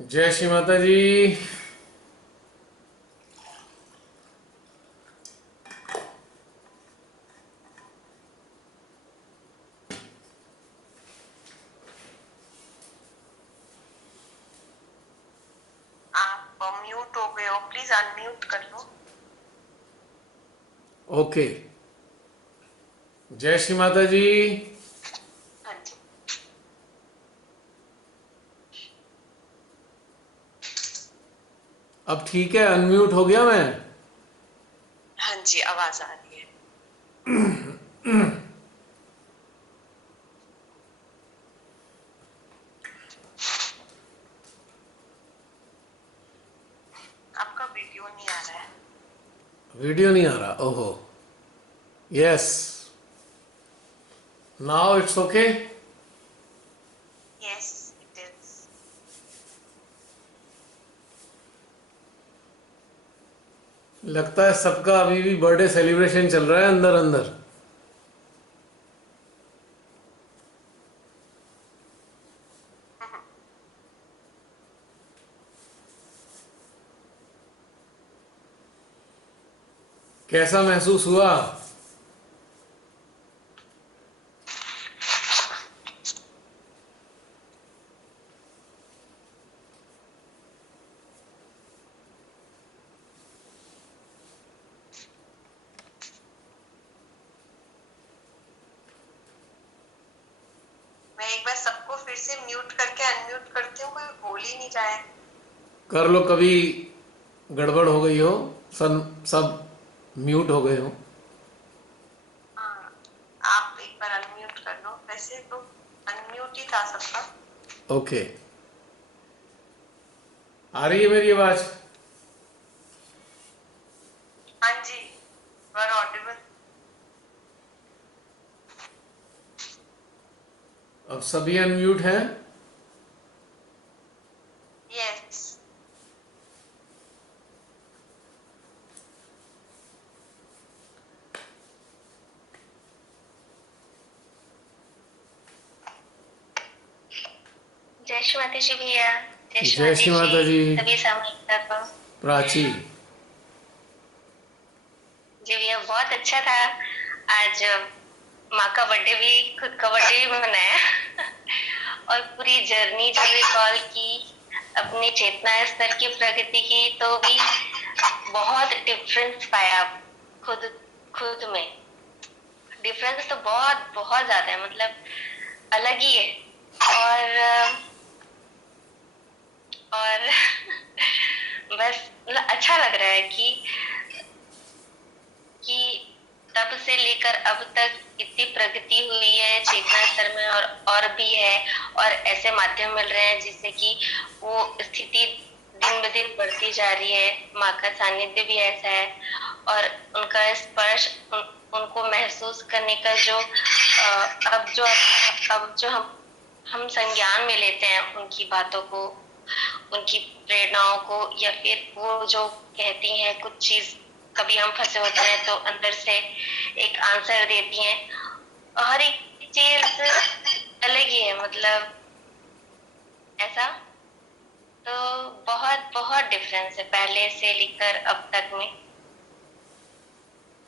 जय श्री माता जी। आप म्यूट हो गए हो, प्लीज अनम्यूट कर लो। ओके। जय श्री माता जी। हाँ जी। अब ठीक है, अनम्यूट हो गया मैं। हाँ जी, आवाज आ रही है। आपका वीडियो नहीं आ रहा है। वीडियो नहीं आ रहा? ओहो। Yes, now it's okay. Yes, it is. लगता है सबका अभी भी बर्थडे सेलिब्रेशन चल रहा है अंदर अंदर। कैसा महसूस हुआ? मैं एक बार सबको फिर से म्यूट करके अनम्यूट करती हूँ, कोई बोल ही नहीं रहा है। कर लो, कभी गड़बड़ हो गई हो, सब सब म्यूट हो गए हो। हाँ, आप एक बार अनम्यूट कर लो, वैसे तो अनम्यूट ही था सबका। ओके। आ रही है मेरी आवाज? हाँ जी, वर ऑडिबल। अब सभी अनम्यूट हैं? यस। जय श्री माता जी भैया। जय श्री जय माता श्री माता जी। जी, सभी सामूहिकता को। प्राची। जी भैया, बहुत अच्छा था। आज माँ का बर्थडे भी, खुद का बर्थडे भी मनाया। और पूरी जर्नी जो रिकॉल की, अपनी चेतना स्तर की प्रगति की, तो भी बहुत डिफरेंस पाया खुद खुद में। डिफरेंस तो बहुत बहुत ज्यादा है, मतलब अलग ही है। और और बस मतलब अच्छा लग रहा है कि तब से लेकर अब तक इतनी प्रगति हुई है चेतना स्तर में, और भी है। और ऐसे माध्यम मिल रहे हैं जिससे कि वो स्थिति दिन ब दिन बढ़ती जा रही है। माँ का सानिध्य भी ऐसा है, और उनका स्पर्श, उनको महसूस करने का जो अब जो हम संज्ञान में लेते हैं उनकी बातों को, उनकी प्रेरणाओं को, या फिर वो जो कहती हैं कुछ चीज, कभी हम फंसे होते हैं तो अंदर से एक आंसर देती हैं। हर एक चीज अलग ही है, मतलब ऐसा। तो बहुत बहुत डिफरेंस है पहले से लेकर अब तक में,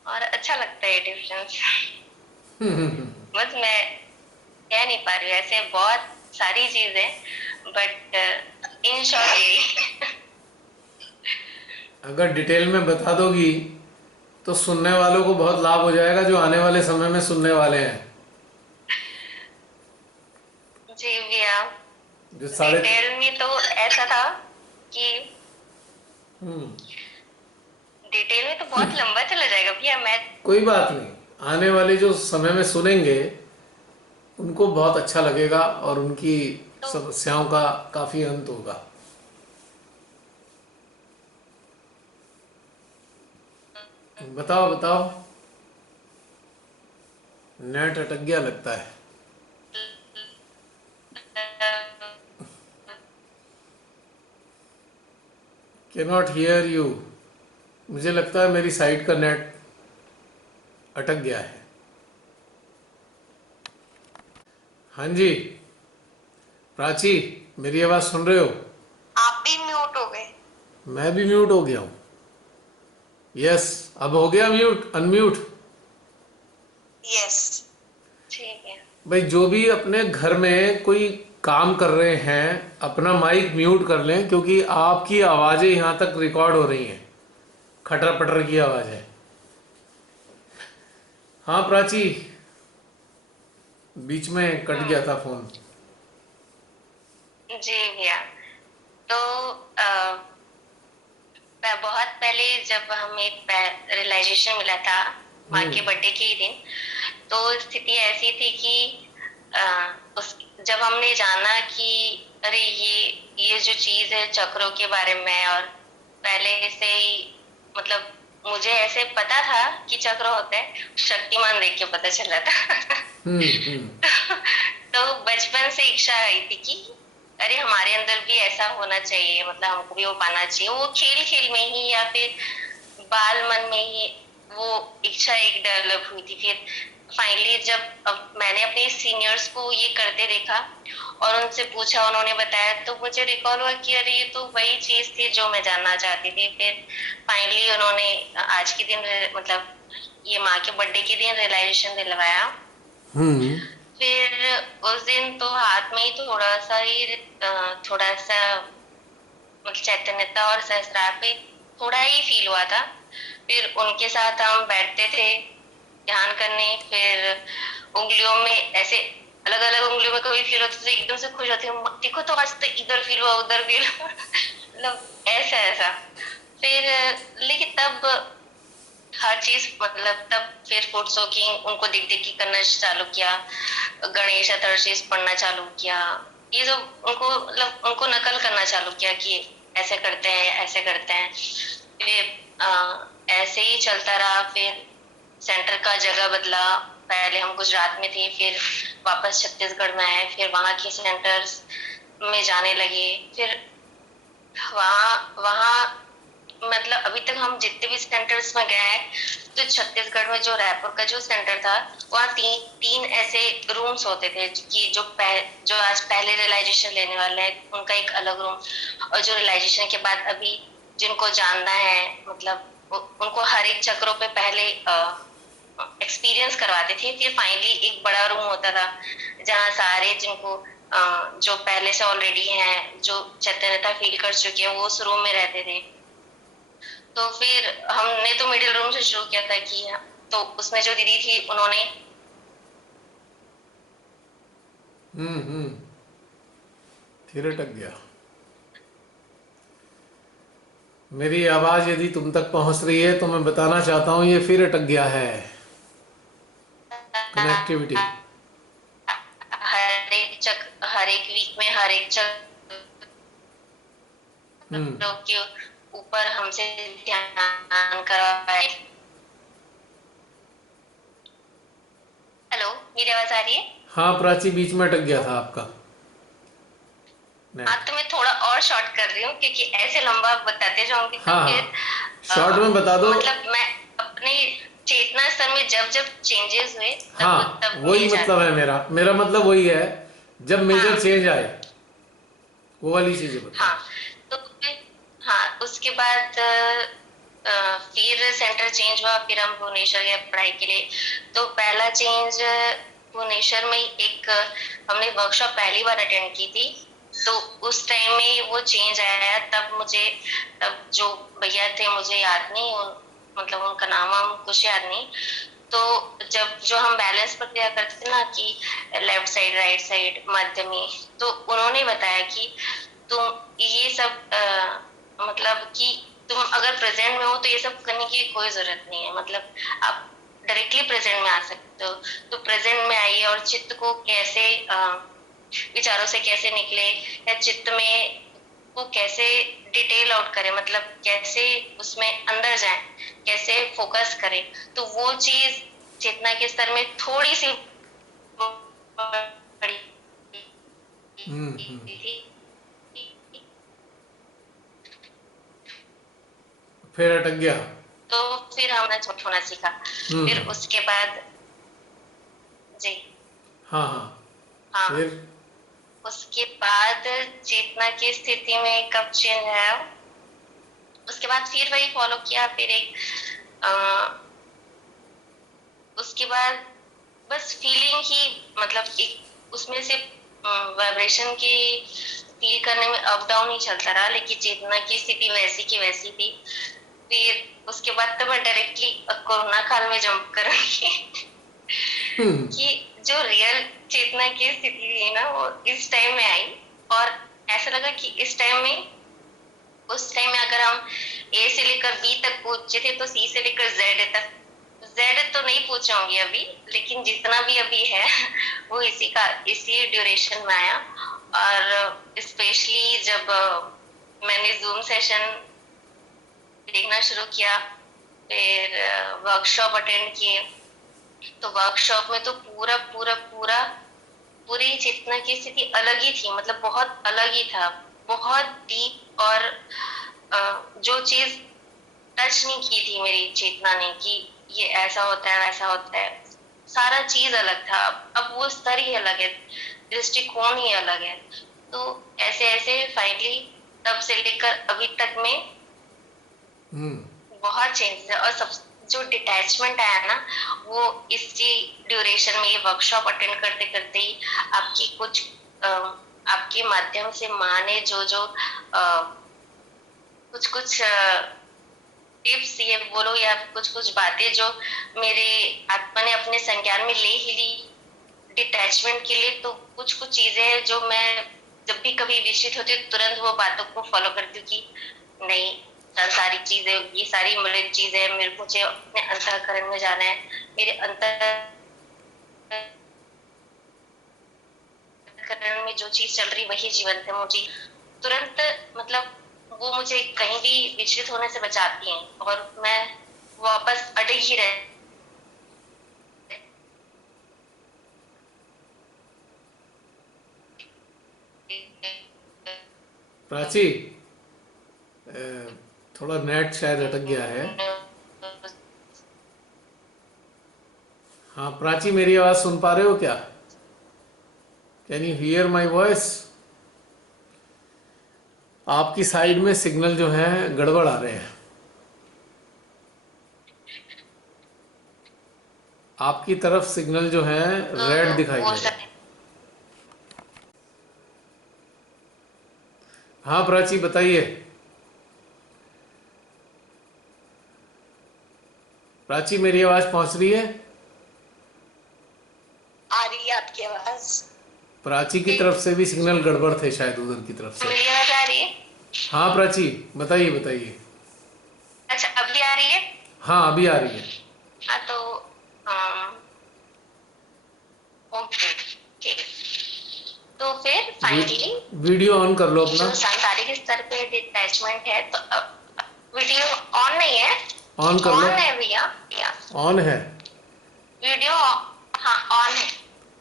और अच्छा लगता है डिफरेंस। बस मैं कह नहीं पा रही हूँ, ऐसे बहुत सारी चीजें, बट इन शॉर्ट यही। अगर डिटेल में बता दोगी तो सुनने वालों को बहुत लाभ हो जाएगा, जो आने वाले समय में सुनने वाले हैं। जी भैया, जो साढ़े डिटेल में तो ऐसा था कि डिटेल में तो बहुत लंबा चला जाएगा भैया। मैं कोई बात नहीं, आने वाले जो समय में सुनेंगे उनको बहुत अच्छा लगेगा और उनकी तो समस्याओं का काफी अंत होगा। बताओ बताओ। नेट अटक गया लगता है। Can not here you. मुझे लगता है मेरी साइड का नेट अटक गया है। हाँ जी। प्राची, मेरी आवाज़ सुन रहे हो? मैं भी म्यूट हो गया हूँ। यस, अब हो गया म्यूट, अनम्यूट। यस। ठीक है। भाई जो भी अपने घर में कोई काम कर रहे हैं अपना माइक म्यूट कर लें, क्योंकि आपकी आवाज़ें यहाँ तक रिकॉर्ड हो रही हैं। खटर पटर की आवाज़ है। हाँ प्राची, बीच में कट गया था फोन। जी भैया। तो बहुत पहले जब हमें रियलाइजेशन मिला था माँ के बर्थडे के ही दिन, तो स्थिति ऐसी थी कि उस जब हमने जाना कि अरे ये जो चीज है चक्रों के बारे में, और पहले से ही मतलब मुझे ऐसे पता था कि चक्र होता है, शक्तिमान देख के पता चला था। तो बचपन से इच्छा आई थी कि अरे हमारे अंदर भी ऐसा होना चाहिए, मतलब हमको भी वो पाना चाहिए। वो खेल खेल में ही या फिर बाल मन में ही वो इच्छा एक डेवलप हुई थी। फिर फाइनली जब अब मैंने अपने सीनियर्स को ये करते देखा और उनसे पूछा, उन्होंने बताया, तो मुझे रिकॉल हुआ कि अरे ये तो वही चीज थी जो मैं जानना चाहती थी। फिर फाइनली उन्होंने आज के दिन मतलब ये माँ के बर्थडे के दिन रियलाइजेशन दिलवाया। फिर उस दिन तो हाथ में ही थोड़ा सा मतलब चैतन्यता और सहस्रार पे थोड़ा ही फील हुआ था। फिर उनके साथ हम बैठते थे ध्यान करने। फिर उंगलियों में ऐसे अलग अलग उंगलियों में कभी फील होता था, एकदम से खुश होती हूँ, देखो तो आज तो इधर फील हुआ उधर फील हुआ। मतलब ऐसा ऐसा। फिर लेकिन तब हर चीज मतलब तब फिर फूड सोकिंग उनको देख देख के करना चालू किया, गणेश अथर्वशीज पढ़ना चालू किया। ये जो उनको मतलब उनको नकल करना चालू किया कि ऐसे करते हैं ऐसे करते हैं। फिर ऐसे ही चलता रहा। फिर सेंटर का जगह बदला, पहले हम गुजरात में थे, फिर वापस छत्तीसगढ़ में आए, फिर वहाँ के सेंटर्स में जाने लगे। फिर वहाँ वहाँ मतलब अभी तक हम जितने भी सेंटर्स में गए हैं, तो छत्तीसगढ़ में जो रायपुर का जो सेंटर था, वहाँ तीन ऐसे रूम्स होते थे कि जो आज पहले रियलाइजेशन लेने वाले हैं उनका एक अलग रूम, और जो रियलाइजेशन के बाद अभी जिनको जानना है मतलब उनको हर एक चक्रों पे पहले एक्सपीरियंस करवाते थे। फिर फाइनली एक बड़ा रूम होता था जहाँ सारे जिनको जो पहले से ऑलरेडी हैं, जो चैतन्यता फील कर चुके हैं, वो उस रूम में रहते थे। तो फिर हमने तो मिडिल रूम से शुरू किया था कि तो उसमें जो दीदी थी उन्होंने फिर अटक गया। मेरी आवाज यदि तुम तक पहुंच रही है तो मैं बताना चाहता हूं ये फिर अटक गया है कनेक्टिविटी। हर एक वीक में हर एक चक्र के ऊपर हमसे ध्यान करवाए। हेलो, मेरी आवाज आ रही है? हाँ प्राची, बीच में अटक गया था आपका हाँ, नेट। तो मैं थोड़ा और शॉर्ट कर रही हूँ क्योंकि ऐसे लंबा बताते जाऊंगी तो हाँ फिर हाँ, शॉर्ट में बता दो। मतलब मैं अपने चेतना स्तर में जब जब चेंजेस हुए तब हाँ तब वही मैं मतलब जाती है हूँ। मेरा मेरा मतलब वही है, जब हाँ मेजर चेंज आए वो वाली चीजें बताओ। हाँ। तो फिर हाँ, उसके बाद फिर सेंटर चेंज हुआ। फिर हम भुवनेश्वर गए पढ़ाई के लिए। तो पहला चेंज भुवनेश्वर में एक हमने वर्कशॉप पहली बार अटेंड की थी। तो उस टाइम में वो चेंज आया। तब जो भैया थे मुझे याद नहीं, मतलब उनका नाम हम कुछ याद नहीं। तो जब जो हम बैलेंस प्रक्रिया करते थे ना कि लेफ्ट साइड राइट साइड मध्य में, तो उन्होंने बताया कि तुम ये सब मतलब कि तुम अगर प्रेजेंट में हो तो ये सब करने की कोई जरूरत नहीं है, मतलब आप डायरेक्टली प्रेजेंट में आ सकते हो। तो प्रेजेंट में आइए और चित्त को कैसे विचारों से कैसे निकले, या चित्त में वो कैसे डिटेल आउट करें, मतलब कैसे उसमें अंदर जाए, कैसे फोकस करें। तो वो चीज चेतना के स्तर में थोड़ी सी थी। फिर अटक गया। तो फिर हमने छोट होना सीखा। फिर उसके बाद जी हाँ हाँ, हाँ, फिर उसके बाद चेतना की स्थिति में कब चेंज आया, उसके बाद फिर वही फॉलो किया, फिर एक उसके बाद बस फीलिंग ही, मतलब एक उसमें से वाइब्रेशन की फील करने में अप डाउन ही चलता रहा, लेकिन चेतना की स्थिति वैसी की वैसी थी। फिर उसके बाद तो मैं डायरेक्टली कोरोना काल में जंप करूंगी कि जो रियल चेतना की स्थिति थी ना, वो इस टाइम में आई। और ऐसा लगा कि इस टाइम में, उस टाइम में अगर हम ए से लेकर बी तक पहुंचे थे, तो सी से लेकर जेड तक, जेड तो नहीं पूछूंगी अभी, लेकिन जितना भी अभी है वो इसी ड्यूरेशन में आया। और स्पेशली जब मैंने जूम सेशन देखना शुरू किया, फिर वर्कशॉप अटेंड किए, तो वर्कशॉप में तो पूरा पूरा पूरा पूरी चेतना की स्थिति अलग ही थी, मतलब बहुत अलग ही था, बहुत डीप। और जो चीज टच नहीं की थी मेरी चेतना ने कि ये ऐसा होता है वैसा होता है, सारा चीज अलग था। अब वो स्तर ही अलग है, दृष्टिकोण ही अलग है। तो ऐसे ऐसे फाइनली तब से लेकर अभी तक में बहुत चेंजेस है। और सब जो डिटैचमेंट आया ना, वो इसी ड्यूरेशन में, ये वर्कशॉप अटेंड करते करते ही आपकी कुछ आपके माध्यम से माँ ने जो जो कुछ कुछ टिप्स ये बोलो या कुछ कुछ बातें जो मेरे आत्मा ने अपने संज्ञान में ले ही ली डिटैचमेंट के लिए, तो कुछ कुछ चीजें हैं जो मैं जब भी कभी विचलित होती हूँ तुरंत वो बातों को फॉलो करती हूँ कि नहीं, सारी चीजें, ये सारी मृत चीजें, मेरे मुझे अपने अंतःकरण में जाना है, मेरे अंतःकरण में जो चीज चल रही वही जीवन है। मुझे तुरंत, मतलब वो मुझे कहीं भी विचलित होने से बचाती हैं, और मैं वापस अड़े ही रह। प्राची, थोड़ा नेट शायद अटक गया है। हाँ प्राची, मेरी आवाज सुन पा रहे हो क्या? Can you here my voice? आपकी साइड में सिग्नल जो है गड़बड़ आ रहे हैं। आपकी तरफ सिग्नल जो है रेड दिखाई दे रहे हैं। हाँ प्राची बताइए। प्राची, मेरी आवाज पहुंच रही है? आ रही है आपकी आवाज? प्राची की तरफ से भी सिग्नल गड़बड़ थे शायद, उधर की तरफ से। मेरी आवाज आ रही है? हाँ प्राची बताइए बताइए। अच्छा, अभी आ रही है? हाँ अभी आ रही है। हाँ तो ओके, ठीक है। तो फिर फाइनली वीडियो ऑन कर लो अपना। जो सांसारिक स्तर पे डिटैचमेंट है, तो अब वीडियो ऑन नहीं है? ऑन कर लो। ऑन है भैया, भैया ऑन है वीडियो, हाँ ऑन है।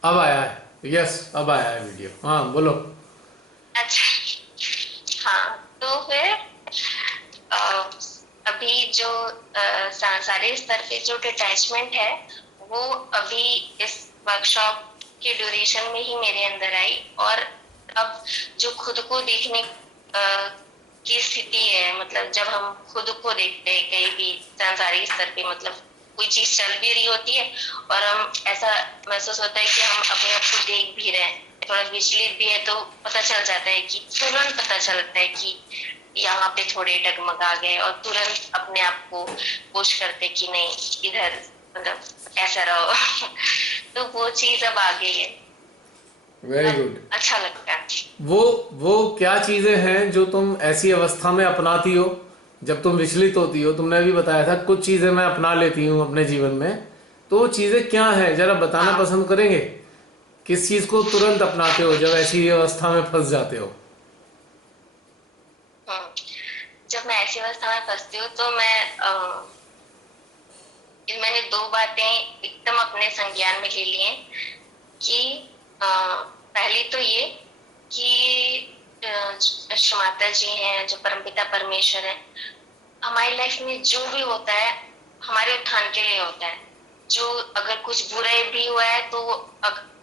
अब आया है, यस अब आया है वीडियो। हाँ बोलो। अच्छा, हाँ तो फिर अभी जो सांसारिक स्तर पे जो डिटैचमेंट है, वो अभी इस वर्कशॉप के ड्यूरेशन में ही मेरे अंदर आई। और अब जो खुद को देखने की स्थिति है, मतलब जब हम खुद को देखते हैं कहीं भी सांसारिक स्तर पे, मतलब कोई चीज चल भी रही होती है और हम ऐसा महसूस होता है कि हम अपने आप को देख भी रहे हैं, थोड़ा विचलित भी है, तो पता चल जाता है कि तुरंत पता चलता है कि यहाँ पे थोड़े डगमगा गए, और तुरंत अपने आप को पुश करते कि नहीं इधर, मतलब ऐसा रहो तो वो चीज अब आ गई है। Very good. अच्छा लगता है। वो क्या चीजें हैं जो तुम ऐसी अवस्था में अपनाती हो जब तुम विचलित होती हो? तुमने अभी बताया था कुछ चीजें मैं अपना लेती हूँ अपने जीवन में, तो वो चीजें क्या हैं जरा बताना पसंद करेंगे? किस चीज को तुरंत अपनाते हो जब ऐसी अवस्था में फंस जाते हो? जब मैं ऐसी अवस्था में फंसती हूँ तो मैंने दो बातें एकदम अपने संज्ञान में ले ली हैं कि पहली तो ये कि जो माता जी हैं, जो परमपिता परमेश्वर है, हमारी लाइफ में जो भी होता है हमारे उत्थान के लिए होता है। जो अगर कुछ बुरा भी हुआ है तो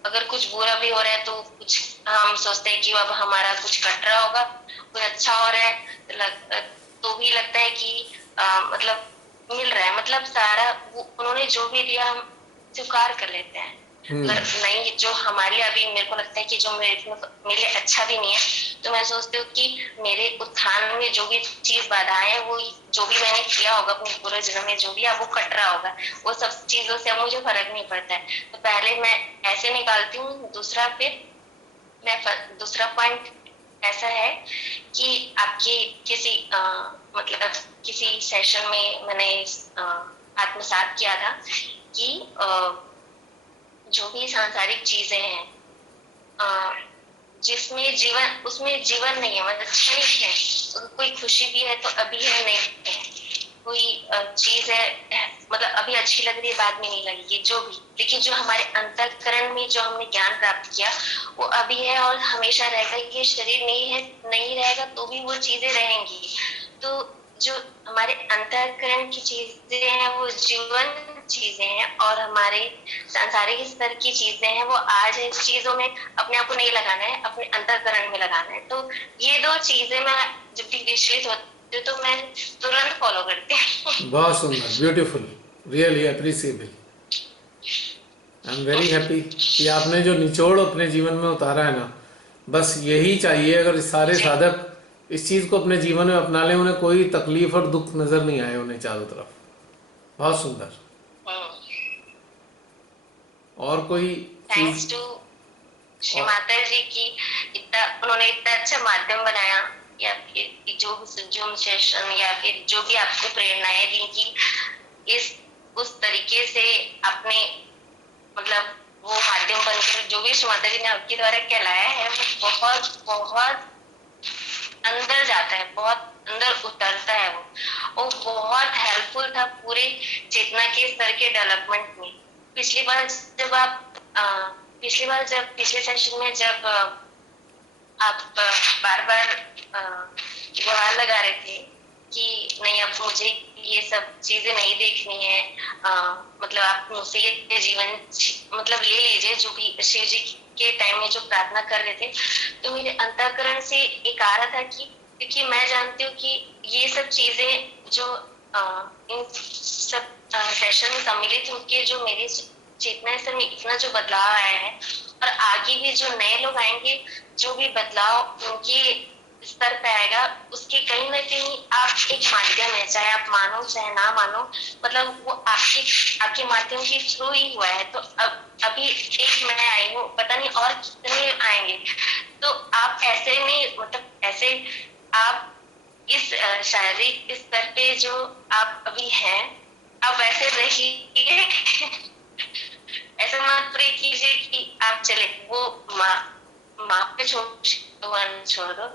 अगर कुछ बुरा भी हो रहा है तो कुछ हम सोचते हैं कि अब हमारा कुछ कट रहा होगा, कुछ अच्छा हो रहा है तो भी लगता है कि मतलब मिल रहा है, मतलब सारा वो उन्होंने जो भी दिया हम स्वीकार कर लेते हैं। अगर नहीं जो हमारे लिए अभी मेरे को लगता है कि जो मेरे लिए अच्छा भी नहीं है, तो मैं सोचती हूँ कि मेरे उत्थान में जो भी चीज बाधाएं है, वो जो भी मैंने किया होगा अपने पूरे जीवन में, जो भी अब वो कट रहा होगा, वो सब चीजों से अब मुझे फर्क नहीं पड़ता है। तो पहले मैं ऐसे निकालती हूँ। दूसरा पॉइंट ऐसा है कि आपके किसी मतलब किसी सेशन में मैंने आत्मसात किया था कि जो भी सांसारिक चीजें हैं जिसमें जीवन, उसमें जीवन नहीं है, मतलब क्षणिक है। कोई खुशी भी है तो अभी है, नहीं है। कोई चीज है मतलब अभी अच्छी लग रही है, बाद में नहीं लगेगी, जो भी। लेकिन जो हमारे अंतःकरण में जो हमने ज्ञान प्राप्त किया वो अभी है और हमेशा रहेगा। ये शरीर नहीं है, नहीं रहेगा तो भी वो चीजें रहेंगी। तो जो हमारे अंतःकरण की चीजें हैं वो जीवन चीजें हैं, और हमारे सांसारिक स्तर की चीजें हैं वो आज है। चीजों में अपने आप को नहीं लगाना है, अपने अंतःकरण में लगाना है। तो ये दो चीजें मैं जब भी विचलित होती हूँ तो मैं तुरंत फॉलो करती हूँ। बहुत सुंदर, beautiful, really appreciable. I am very happy कि आपने जो निचोड़ अपने जीवन में उतारा है ना, बस यही चाहिए। अगर सारे साधक इस चीज को अपने जीवन में अपना लें, उन्हें कोई तकलीफ और दुख नजर नहीं आए उन्हें चारों तरफ। बहुत सुंदर। और कोई थैंक्स चीज? टू श्री माता जी की उन्होंने इतना अच्छा माध्यम बनाया, या फिर जो भी जूम सेशन या फिर जो भी आपको प्रेरणाएं दी कि इस उस तरीके से अपने मतलब वो माध्यम बनकर जो भी श्री माता जी ने आपके द्वारा कहलाया है वो बहुत बहुत अंदर जाता है, बहुत अंदर उतरता है। वो बहुत हेल्पफुल था पूरे चेतना के स्तर के डेवलपमेंट में। पिछली बार जब पिछले सेशन में जब आप बार बार गुहार लगा रहे थे कि नहीं अब मुझे ये सब चीजें नहीं देखनी है, मतलब आप मुझसे ये जीवन मतलब ले लीजिए, जो भी शिव जी के टाइम में जो प्रार्थना कर रहे थे, तो मेरे अंतःकरण से एक आ रहा था कि क्योंकि मैं जानती हूँ कि ये सब चीजें जो इन सब सेशन में सम्मिलित होकर जो मेरे चेतना स्तर में इतना जो बदलाव आया है, और आगे भी जो नए लोग आएंगे जो भी बदलाव उनके स्तर पे आएगा, उसके कहीं ना कहीं आप एक माध्यम है, चाहे आप मानो चाहे ना मानो, मतलब वो आपके माध्यम के थ्रू ही हुआ है। तो अभी एक मैं आई हूँ, पता नहीं और कितने आएंगे। तो आप ऐसे में मतलब ऐसे आप इस शारीरिक स्तर पे जो आप अभी हैं, आप वैसे रहिए। ऐसा मत प्रे कीजिए कि आप चले वो माँ पे छोड़ दो।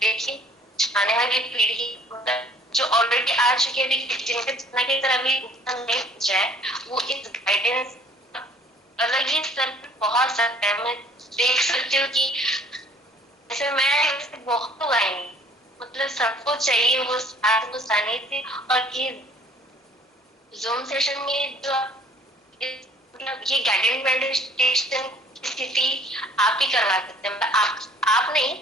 देखिए आने वाली पीढ़ी मतलब जो ऑलरेडी आ चुकी है, लेकिन जिनके जितना की तरह भी उतना नहीं पहुंचा है, वो इस गाइडेंस अलग ही स्तर पर पहुंच सकता है। मैं देख सकती हूँ कि ऐसे मैं बहुत लोग आएंगे, मतलब सबको चाहिए वो साथ वो सानिध्य। और ये जूम सेशन में जो मतलब ये गाइडेड मेडिटेशन की स्थिति आप ही करवा सकते हैं। आप नहीं,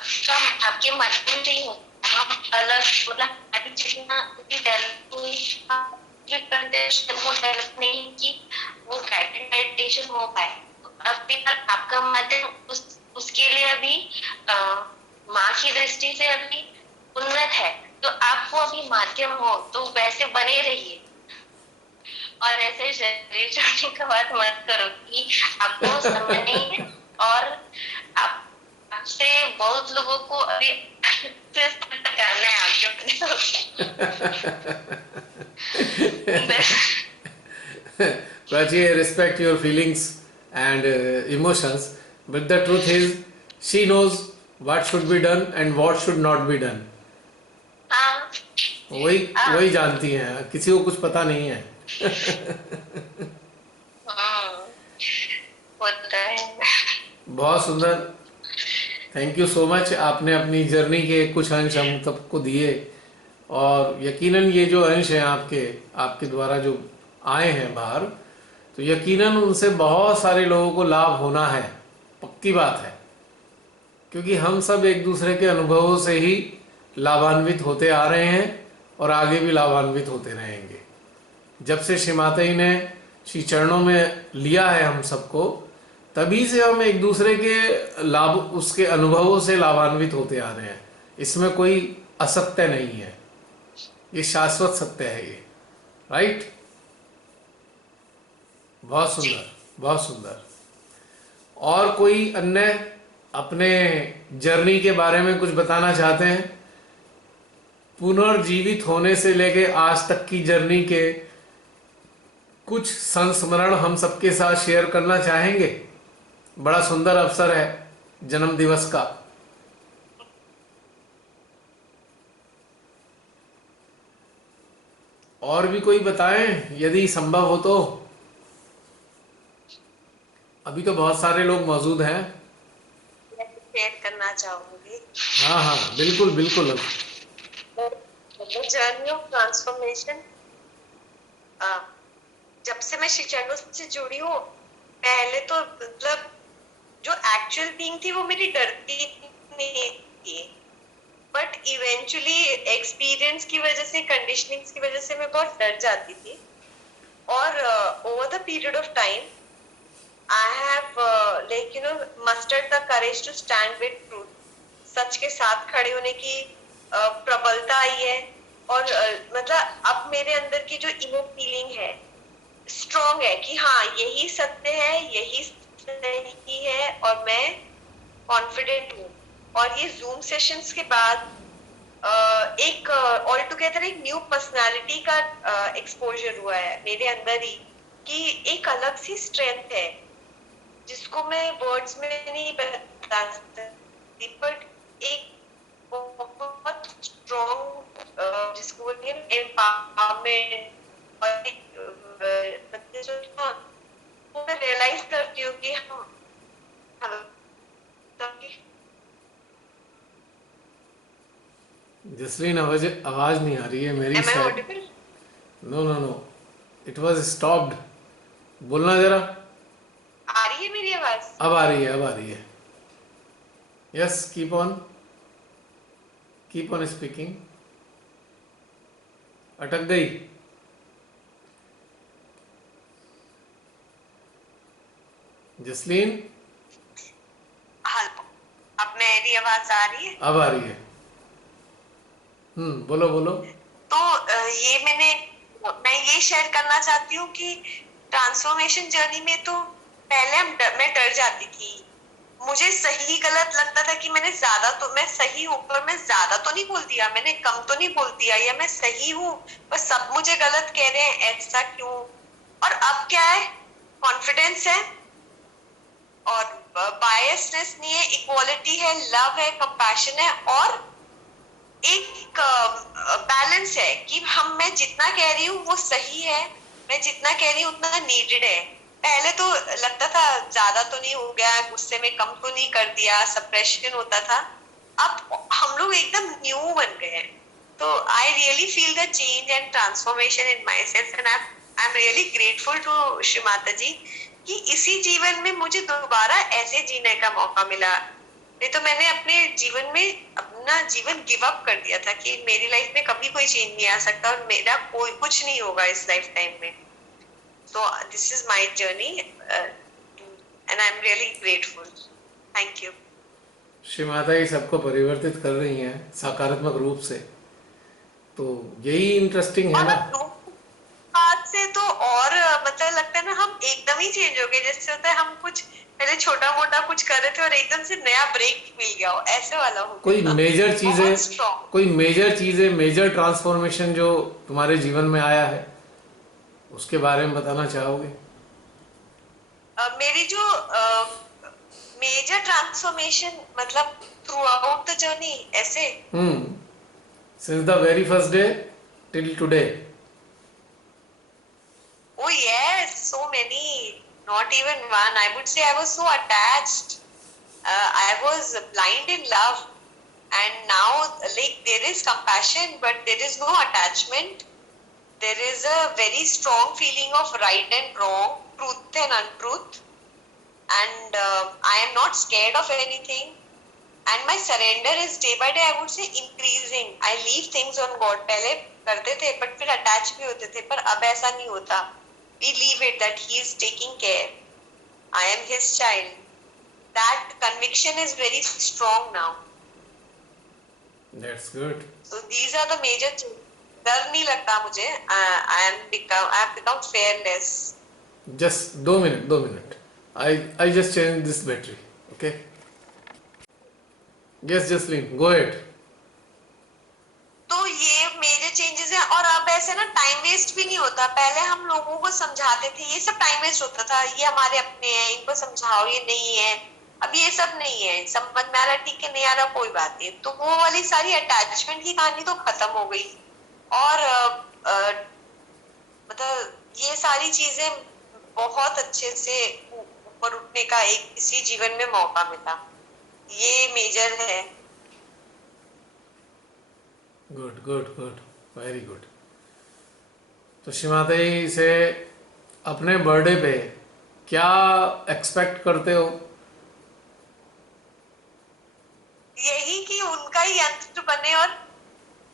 कम आपके माध्यम से ही होता है। हम अलग मतलब अभी जितना डेवलप हुई वो डेवलप नहीं कि वो गाइडेड मेडिटेशन हो पाए। अब भी आपका माध्यम उसके लिए अभी माँ की दृष्टि से अभी उन्नत है, तो आपको अभी माध्यम हो तो वैसे बने रहिए। और ऐसे शरीर छोड़ने का बात मत करो कि आपको समय नहीं है, और आपसे बहुत लोगों को अभी करना है Prachi, I respect your feelings and emotions, but the truth is, she knows what should be done and what should not be done. हाँ, वही जानती हैं, किसी को कुछ पता नहीं है। होता है। बहुत सुंदर, थैंक यू सो मच। आपने अपनी जर्नी के कुछ अंश हम सबको दिए, और यकीनन ये जो अंश हैं आपके द्वारा जो आए हैं बाहर, तो यकीनन उनसे बहुत सारे लोगों को लाभ होना है, पक्की बात है। क्योंकि हम सब एक दूसरे के अनुभवों से ही लाभान्वित होते आ रहे हैं और आगे भी लाभान्वित होते रहेंगे। जब से श्री माता जी ने श्री चरणों में लिया है हम सबको, तभी से हम एक दूसरे के लाभ, उसके अनुभवों से लाभान्वित होते आ रहे हैं। इसमें कोई असत्य नहीं है, ये शाश्वत सत्य है ये। राइट? बहुत सुंदर, बहुत सुंदर। और कोई अन्य अपने जर्नी के बारे में कुछ बताना चाहते हैं? पुनर्जीवित होने से लेके आज तक की जर्नी के कुछ संस्मरण हम सबके साथ शेयर करना चाहेंगे? बड़ा सुंदर अवसर है जन्म दिवस का। और भी कोई बताएं यदि संभव हो तो। अभी तो बहुत सारे लोग मौजूद हैं। शेयर करना चाहूंगी। हाँ हाँ, बिल्कुल बिल्कुल। जर्नी ऑफ ट्रांसफॉर्मेशन, जब से मैं श्री चरणों से जुड़ी हूँ, पहले तो मतलब जो एक्चुअल बीइंग थी वो मेरी डरती नहीं थी, बट इवेंचुअली एक्सपीरियंस की वजह से, कंडीशनिंग्स की वजह से मैं बहुत डर जाती थी। और over the period of time I have like you know mustered the courage to stand with truth. सच के साथ खड़े होने की प्रबलता आई है। और मतलब अब मेरे अंदर की जो इनर फीलिंग है स्ट्रॉन्ग है कि हाँ यही सत्य है, यही सही है, और मैं कॉन्फिडेंट हूँ। और ये जूम सेशंस के बाद एक ऑल टुगेदर एक न्यू पर्सनालिटी का एक्सपोजर हुआ है मेरे अंदर ही, कि एक अलग सी स्ट्रेंथ है जिसको मैं वर्ड्स में नहीं बता सकती, बट एक बहुत स्ट्रॉन्ग जिसको बोलते हैं एम्पावरमेंट। और एक जो था वो मैं रियलाइज करती हूँ कि हम जसलीन, आवाज नहीं आ रही है मेरी Am I side. audible? No no no, it was stopped. बोलना जरा। आ रही है मेरी आवाज? अब आ रही है, अब आ रही है। Yes, keep on speaking. अटक गई। जसलीन, हेलो, अब मेरी आवाज आ रही है? अब आ रही है। बोलो बोलो। तो ये मैं ये शेयर करना चाहती हूँ कि ट्रांसफॉर्मेशन जर्नी में तो पहले मैं डर जाती थी। मुझे सही गलत लगता था कि मैं सही हूँ पर मैं ज्यादा तो नहीं बोल दिया, मैंने कम तो नहीं बोल दिया, या मैं सही हूँ पर सब मुझे गलत कह रहे हैं, ऐसा क्यों? और अब क्या है, कॉन्फिडेंस है और बायसनेस नहीं है, इक्वालिटी है, लव है, कंपैशन है, और एक बैलेंस है कि मैं जितना कह रही हूँ वो सही है, मैं जितना कह रही हूँ उतना नीडेड है। पहले तो लगता था ज्यादा तो नहीं हो गया, गुस्से में कम तो नहीं कर दिया, सप्रेशन होता था। अब हम लोग एकदम न्यू बन गए हैं। तो I really feel the change and transformation in my self, and I am really grateful to Shri Mata ji कि इसी जीवन में मुझे दोबारा ऐसे जीने का मौका मिला। नहीं तो मैंने अपना जीवन गिव अप कर दिया था कि मेरी लाइफ में कभी कोई चेंज नहीं आ सकता और मेरा कोई कुछ नहीं होगा इस लाइफ टाइम में। So this is my journey, and I'm really grateful. Thank you. Shri Mata जी सबको परिवर्तित कर रही हैं सकारात्मक रूप से, तो यही इंटरेस्टिंग है ना। बात से तो और मतलब लगता है ना, हम एकदम ही चेंज हो गए। जैसे होता है हम कुछ पहले छोटा मोटा कुछ कर रहे थे और एकदम से नया ब्रेक मिल गया हो, ऐसे वाला हो। कोई मेजर चीजें, मेजर ट्रांसफॉर्मेशन जो तुम्हारे जीवन में आया है उसके बारे में बताना चाहोगे? मेरी जो मेजर ट्रांसफॉर्मेशन मतलब थ्रू आउट द जर्नी, ऐसे since the very first day till today. Oh yes, so many, not even one. I would say I was so attached. I was blind in love, and now like there is compassion, but there is no attachment. There is a very strong feeling of right and wrong, truth and untruth, and I am not scared of anything. and my surrender is day by day, I would say, increasing. I leave things on God. पहले करते थे but फिर attach भी होते थे, पर अब ऐसा नहीं होता. We leave it that He is taking care. I am His child. That conviction is very strong now. That's good. So these are the major changes. डर नहीं लगता मुझे. I have become fearless. Just 2 minutes. I just changed this battery. Okay. Yes, Jasleen, go ahead. तो ये major changes है. और अब ऐसे ना टाइम वेस्ट भी नहीं होता. पहले हम लोगों को समझाते थे, ये सब टाइम वेस्ट होता था. ये हमारे अपने हैं, इनको समझाओ, ये नहीं है. अब ये सब नहीं है. समझ में आ रहा, ठीक है, नहीं आ रहा, कोई बात नहीं. तो वो वाली सारी अटैचमेंट की कहानी तो खत्म हो गई. और मतलब ये सारी चीजें बहुत अच्छे से ऊपर उठने का एक इसी जीवन में मौका मिला. ये मेजर है. Good good good, very good. तो श्रीमाता से अपने बर्थडे पे क्या एक्सपेक्ट करते हो? यही कि उनका ही यंत्र बने और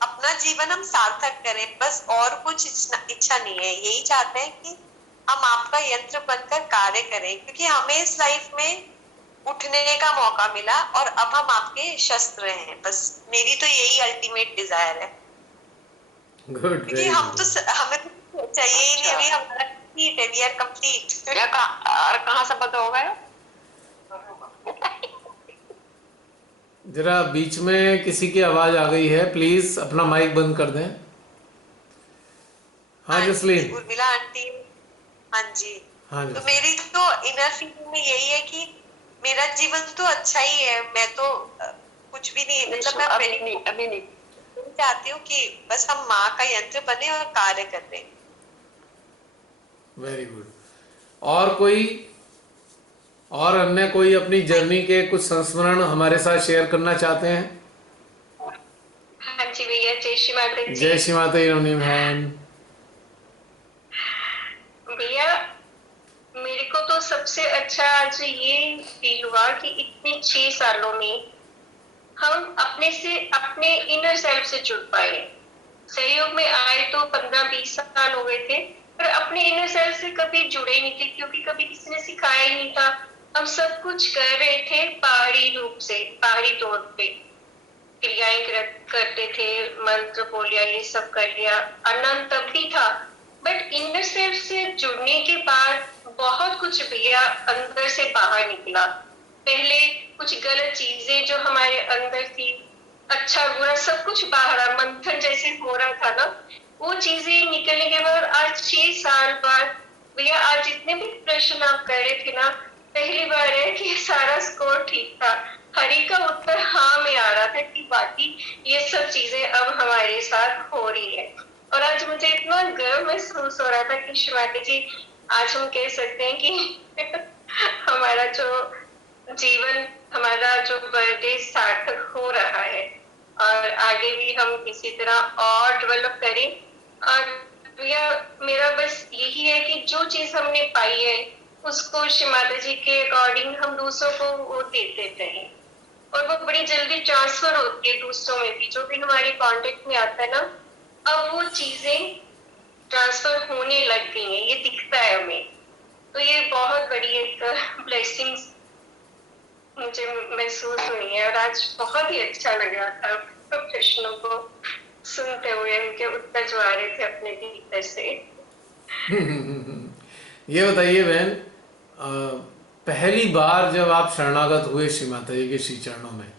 अपना जीवन हम सार्थक करें. बस और कुछ इच्छा नहीं है. यही चाहते हैं कि हम आपका यंत्र बनकर कार्य करें, क्योंकि हमें इस लाइफ में उठने का मौका मिला और अब हम आपके शस्त्र हैं. बस मेरी तो यही अल्टीमेट डिजायर है. गुड. क्योंकि हम तो हमें तो चाहिए ही नहीं. अभी हमारा कंप्लीट है. We are complete. और कहाँ से बंद हो गए? जरा बीच में किसी की आवाज आ गई है, प्लीज अपना माइक बंद कर दें. हाँ जसलीन. उर्मिला आंटी. हाँ जी. हाँ तो जी. मेरी तो इनर फीलिंग में यही है कि मेरा जीवन तो अच्छा ही है. मैं तो कुछ भी नहीं, मतलब मैं अभी नहीं चाहती हूँ कि बस हम माँ का यंत्र बने और कार्य करें. Very good. और अन्य कोई अपनी जर्नी के कुछ संस्मरण हमारे साथ शेयर करना चाहते हैं? हाँ जी भैया, जय श्री माता जी. जय श्री माता इनोनिम बहन. भैया, मेरे को तो सबसे अच्छा आज ये फील हुआ कि इतने 6 सालों में हम अपने इनर सेल्फ से जुड़ पाए. सहयोग में आए तो 15-20 साल हो गए थे, पर अपने इनर सेल्फ से कभी जुड़े नहीं थे, क्योंकि कभी किसी ने सिखाया ही नहीं था. हम सब कुछ कर रहे थे पहाड़ी रूप से, पहाड़ी तौर पे क्रियाएं करते थे, मंत्र बोल लिया, ये सब कर लिया. आनंद तब भी था, बट इनर सेल्फ से जुड़ने के बाद बहुत कुछ भैया अंदर से बाहर निकला. पहले कुछ गलत चीजें जो हमारे अंदर थी, अच्छा बुरा सब कुछ बाहर मंथन जैसे हो रहा था ना, वो चीजें निकलने के बाद आज 6 साल बाद भैया, आज जितने भी प्रश्न आप कर रहे थे ना, पहली बार है कि सारा स्कोर ठीक था. हरि का उत्तर हाँ में आ रहा था कि बाकी ये सब चीजें अब हमारे साथ हो रही है. और आज मुझे इतना गर्व महसूस हो रहा था कि श्रीमाता जी, आज हम कह सकते हैं कि हमारा जो जीवन, हमारा जो बर्थडे सार्थक हो रहा है, और आगे भी हम इसी तरह और डेवलप करें. और भैया, मेरा बस यही है कि जो चीज हमने पाई है उसको श्री माता जी के अकॉर्डिंग हम दूसरों को वो देते रहें, और वो बड़ी जल्दी ट्रांसफर होती है दूसरों में भी. जो भी हमारे कांटेक्ट में आता है ना, अब वो चीजें ट्रांसफर होने लग गई हैं, ये दिखता है हमें. तो ये बहुत बड़ी एक ब्लेसिंग्स मुझे महसूस हुई है. और आज बहुत ही अच्छा लग रहा था प्रश्नों को सुनते हुए, उनके उत्तर जो आ रहे थे अपने भीतर से. ये बताइए बहन, पहली बार जब आप शरणागत हुए श्री माता जी के श्री चरणों में,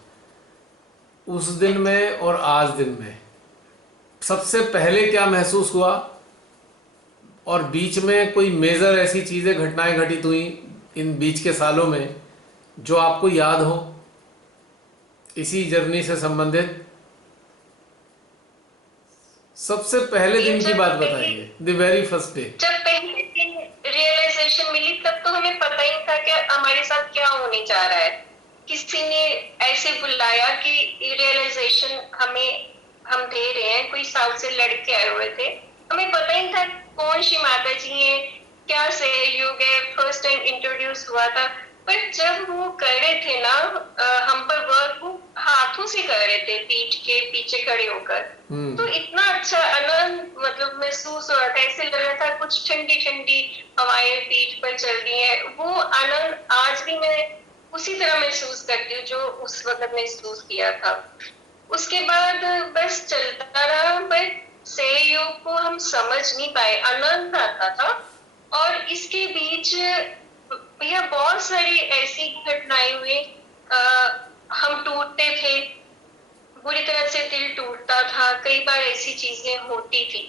उस दिन में और आज दिन में सबसे पहले क्या महसूस हुआ? और बीच में कोई मेजर ऐसी चीजें, घटनाएं घटित हुई इन बीच के सालों में जो आपको याद हो, इसी जर्नी से संबंधित? सबसे पहले दिन की बात बताइए, द वेरी फर्स्ट डे. जब पहले दिन रियलाइजेशन मिली, तब तो हमें पता ही था कि हमारे साथ क्या होने जा रहा है. किसी ने ऐसे बुलाया कि रियलाइजेशन हम दे रहे हैं. कोई साउथ से लड़के आए हुए थे, हमें पता ही था कौन श्री माता जी है, क्या सहयोग है. फर्स्ट टाइम इंट्रोड्यूस हुआ था, पर जब वो कर रहे थे ना हम पर वर्क, वो हाथों से कर रहे थे पीठ के पीछे खड़े होकर, तो इतना अच्छा आनंद मतलब महसूस हो रहा था। ऐसे लग रहा था कुछ ठंडी ठंडी हवाएं पीठ पर चल रही है। वो आनंद आज भी मैं उसी तरह महसूस करती हूँ जो उस वक्त महसूस किया था। उसके बाद बस चलता रहा, बट सहयोग को हम समझ नहीं पाए। आनंद आता था और इसके बीच भैया बहुत सारी ऐसी घटनाएं हुई। हम टूटते थे, बुरी तरह से दिल टूटता था, कई बार ऐसी चीजें होती थी,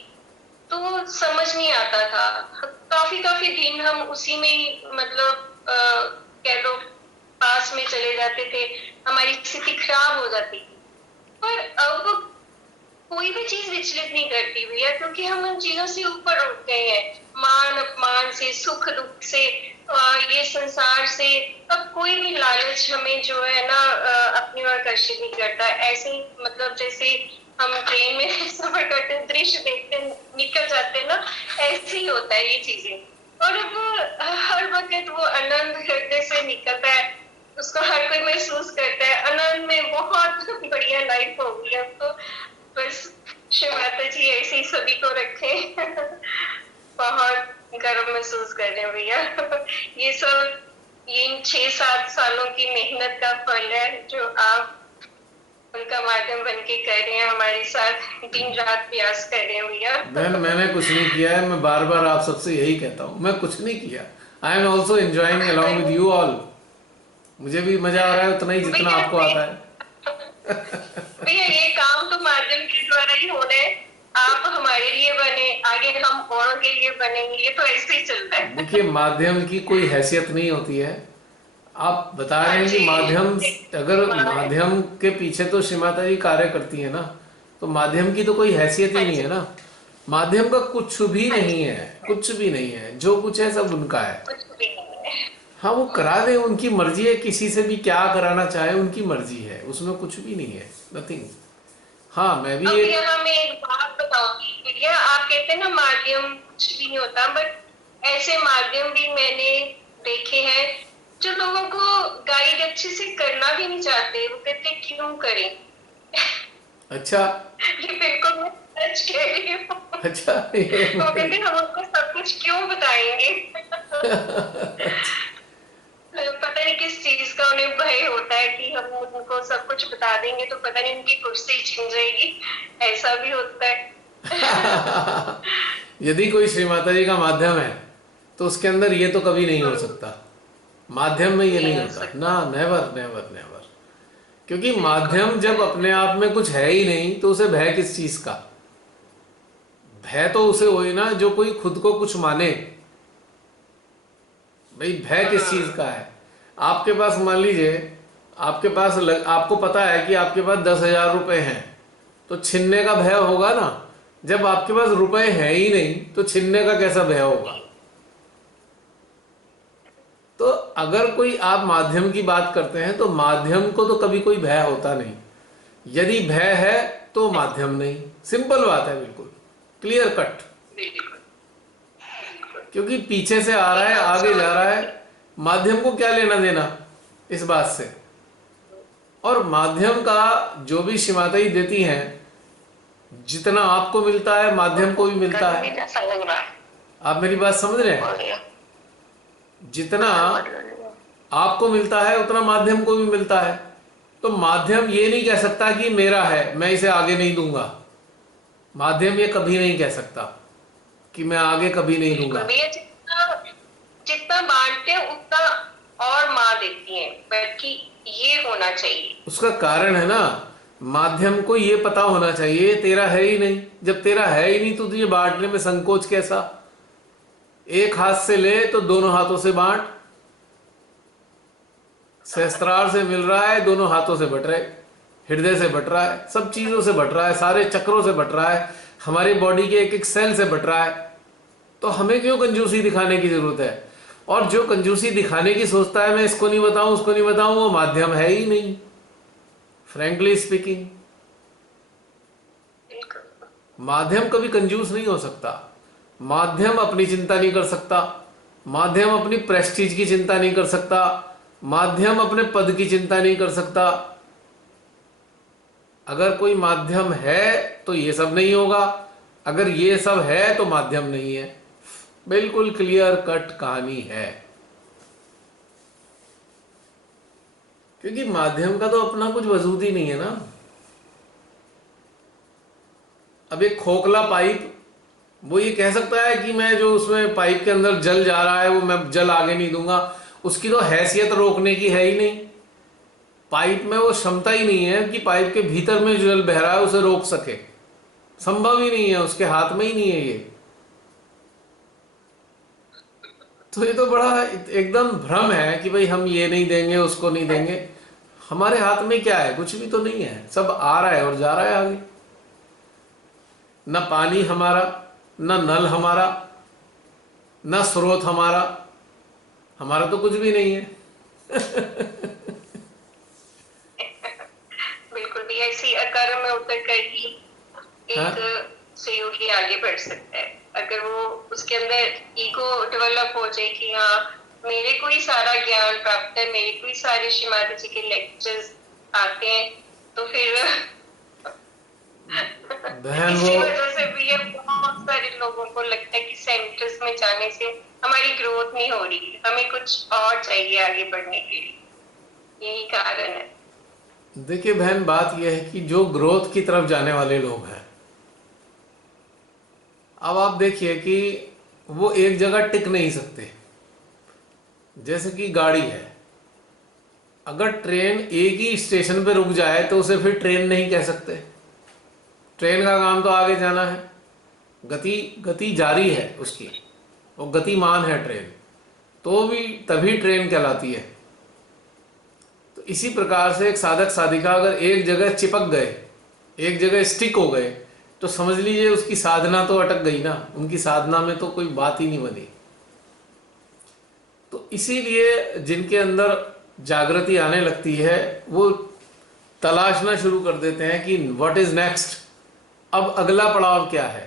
तो समझ नहीं आता था। काफी काफी दिन हम उसी में ही मतलब कह लो पास में चले जाते थे, हमारी स्थिति खराब हो जाती थी। पर अब कोई भी चीज विचलित नहीं करती भैया, क्योंकि हम उन चीजों से ऊपर उठ गए हैं। मान अपमान से, सुख दुख से, ये संसार से अब कोई भी लालच हमें जो है ना अपनी ओर आकर्षित नहीं करता। ऐसे ही मतलब जैसे हम ट्रेन में सफर करते हैं, दृश्य देखते निकल जाते हैं ना, ऐसे ही होता है ये चीजें। और अब हर वक्त वो आनंद हृदय से निकलता है, उसको हर कोई महसूस करता है। आनंद में बहुत बढ़िया लाइफ हो गई अब तो। बस शिव माता जी ऐसे ही सभी को रखे। बहुत गर्व महसूस कर रहे हैं भैया। ये सब इन 6-7 सालों की मेहनत का फल है जो आप उनका माध्यम बन के कर रहे हैं, हमारे साथ दिन रात प्रयास कर रहे हैं भैया। बहन मैंने कुछ नहीं किया है, मैं बार बार आप सबसे यही कहता हूँ, मैं कुछ नहीं किया। I am also enjoying along with you all. मुझे भी मजा आ रहा है उतना ही जितना आपको आता है। भैया ये काम तो माध्यम के द्वारा ही हो रहे हैं। आप हमारे लिए बने, आगे हम औरों के लिए बनेंगे, ये तो ऐसे ही चलता है। देखिए माध्यम की कोई हैसियत नहीं होती है। आप बता रहे हैं कि माध्यम, अगर माध्यम के पीछे तो श्री माता जी कार्य करती है ना, तो माध्यम की तो कोई हैसियत ही नहीं है ना। माध्यम का कुछ भी नहीं है, कुछ भी नहीं है, जो कुछ है सब उनका है। कुछ भी नहीं है। हाँ वो करा दे, उनकी मर्जी है, किसी से भी क्या कराना चाहे उनकी मर्जी है, उसमें कुछ भी नहीं है, नथिंग। हाँ मैं भी अब एक यहाँ मैं एक बात बताऊंगी भैया, आप कहते हैं ना माध्यम कुछ भी नहीं होता, बट ऐसे माध्यम भी मैंने देखे हैं जो लोगों को गाइड अच्छे से करना भी नहीं चाहते। वो कहते क्यों करें। अच्छा ये बिल्कुल मैं सच कह रही हूँ। अच्छा वो कहते हम उनको सब कुछ क्यों बताएंगे। पता नहीं किस चीज का उन्हें भय होता है कि हम उनको सब कुछ बता देंगे तो पता नहीं उनकी कुर्सी छिन जाएगी, ऐसा भी होता है। यदि कोई श्री माता जी का माध्यम है तो उसके अंदर ये तो कभी नहीं हो सकता। माध्यम में ये नहीं होता ना, नेवर नेवर नेवर। क्योंकि माध्यम जब अपने आप में कुछ है ही नहीं तो उसे भय किस चीज का। भय तो उसे वही ना जो कोई खुद को कुछ माने। भाई भय किस चीज का है। आपके पास मान लीजिए आपके पास आपको पता है कि आपके पास 10,000 रुपए हैं, तो छीनने का भय होगा ना। जब आपके पास रुपए है ही नहीं तो छीनने का कैसा भय होगा। तो अगर कोई आप माध्यम की बात करते हैं तो माध्यम को तो कभी कोई भय होता नहीं। यदि भय है तो माध्यम नहीं, सिंपल बात है, बिल्कुल क्लियर कट। क्योंकि पीछे से आ रहा है, आगे जा रहा है, माध्यम को क्या लेना देना इस बात से। और माध्यम का जो भी श्री माता जी देती हैं, जितना आपको मिलता है माध्यम को भी मिलता है। जैसा लग रहा है। आप मेरी बात समझ रहे हैं। जितना आपको मिलता है उतना माध्यम को भी मिलता है। तो माध्यम ये नहीं कह सकता कि मेरा है मैं इसे आगे नहीं दूंगा। माध्यम ये कभी नहीं कह सकता कि मैं आगे कभी नहीं दूंगा। जितना बांटते हैं उतना और माँ देती है, बल्कि ये होना चाहिए। उसका कारण है ना, माध्यम को ये पता होना चाहिए तेरा है ही नहीं। जब तेरा है ही नहीं तो तुझे बांटने में संकोच कैसा। एक हाथ से ले तो दोनों हाथों से बांट। सहस्त्रार से मिल रहा है, दोनों हाथों से बट रहे, हृदय से बट रहा है, सब चीजों से बट रहा है, सारे चक्रों से बट रहा है, हमारी बॉडी के एक एक सेल से बट रहा है। तो हमें क्यों कंजूसी दिखाने की जरूरत है। और जो कंजूसी दिखाने की सोचता है मैं इसको नहीं बताऊं उसको नहीं बताऊं, वो माध्यम है ही नहीं, फ्रैंकली स्पीकिंग। माध्यम कभी कंजूस नहीं हो सकता। माध्यम अपनी चिंता नहीं कर सकता। माध्यम अपनी प्रेस्टीज की चिंता नहीं कर सकता। माध्यम अपने पद की चिंता नहीं कर सकता। अगर कोई माध्यम है तो ये सब नहीं होगा, अगर ये सब है तो माध्यम नहीं है। बिल्कुल क्लियर कट कहानी है। क्योंकि माध्यम का तो अपना कुछ वजूद ही नहीं है ना। अब एक खोखला पाइप, वो ये कह सकता है कि मैं जो उसमें पाइप के अंदर जल जा रहा है वो मैं जल आगे नहीं दूंगा, उसकी तो हैसियत रोकने की है ही नहीं। पाइप में वो क्षमता ही नहीं है कि पाइप के भीतर में जो जल बह रहा है उसे रोक सके, संभव ही नहीं है, उसके हाथ में ही नहीं है ये। तो ये तो बड़ा एकदम भ्रम है कि भाई हम ये नहीं देंगे उसको नहीं देंगे। हमारे हाथ में क्या है? कुछ भी तो नहीं है, सब आ रहा है और जा रहा है आगे। न पानी हमारा, न नल हमारा, न स्रोत हमारा, हमारा तो कुछ भी नहीं है। बिल्कुल भी ऐसी अकर्म में उतर कर ही एक सहयोगी आगे बढ़ सकता है। अगर वो उसके अंदर ईगो डेवलप हो जाए कि हाँ मेरे को ही सारा ज्ञान प्राप्त है, मेरे को ही सारे श्री माता जी के लेक्चर्स आते हैं, तो फिर बहन इसी वो वजह से भी ये बहुत सारे लोगों को लगता है कि सेंटर्स में जाने से हमारी ग्रोथ नहीं हो रही, हमें कुछ और चाहिए आगे बढ़ने के लिए। यही कारण है। देखिए बहन, बात यह है कि जो ग्रोथ की तरफ जाने वाले लोग हैं, अब आप देखिए कि वो एक जगह टिक नहीं सकते। जैसे कि गाड़ी है, अगर ट्रेन एक ही स्टेशन पे रुक जाए तो उसे फिर ट्रेन नहीं कह सकते। ट्रेन का काम तो आगे जाना है, गति जारी है उसकी, वो गतिमान है ट्रेन, तो भी तभी ट्रेन कहलाती है। तो इसी प्रकार से एक साधक साधिका अगर एक जगह चिपक गए, एक जगह स्टिक हो गए, तो समझ लीजिए उसकी साधना तो अटक गई ना, उनकी साधना में तो कोई बात ही नहीं बनी। तो इसीलिए जिनके अंदर जागृति आने लगती है वो तलाशना शुरू कर देते हैं कि व्हाट इज नेक्स्ट, अब अगला पड़ाव क्या है।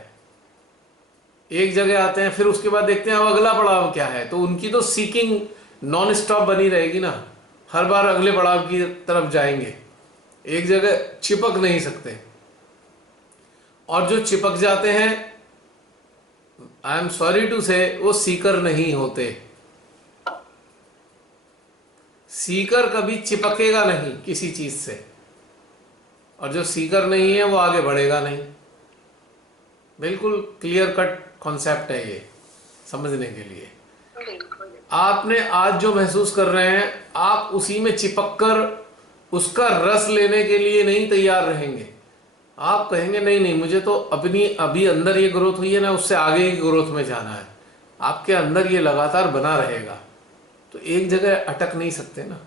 एक जगह आते हैं, फिर उसके बाद देखते हैं अब अगला पड़ाव क्या है। तो उनकी तो सीकिंग नॉन स्टॉप बनी रहेगी ना, हर बार अगले पड़ाव की तरफ जाएंगे, एक जगह चिपक नहीं सकते। और जो चिपक जाते हैं, आई एम सॉरी टू से, वो सीकर नहीं होते। सीकर कभी चिपकेगा नहीं किसी चीज से, और जो सीकर नहीं है वो आगे बढ़ेगा नहीं। बिल्कुल क्लियर कट कॉन्सेप्ट है ये समझने के लिए। आपने आज जो महसूस कर रहे हैं, आप उसी में चिपककर उसका रस लेने के लिए नहीं तैयार रहेंगे। आप कहेंगे नहीं नहीं, मुझे तो अपनी अभी अंदर ये ग्रोथ हुई है ना, उससे आगे की ग्रोथ में जाना है। आपके अंदर ये लगातार बना रहेगा, तो एक जगह अटक नहीं सकते ना।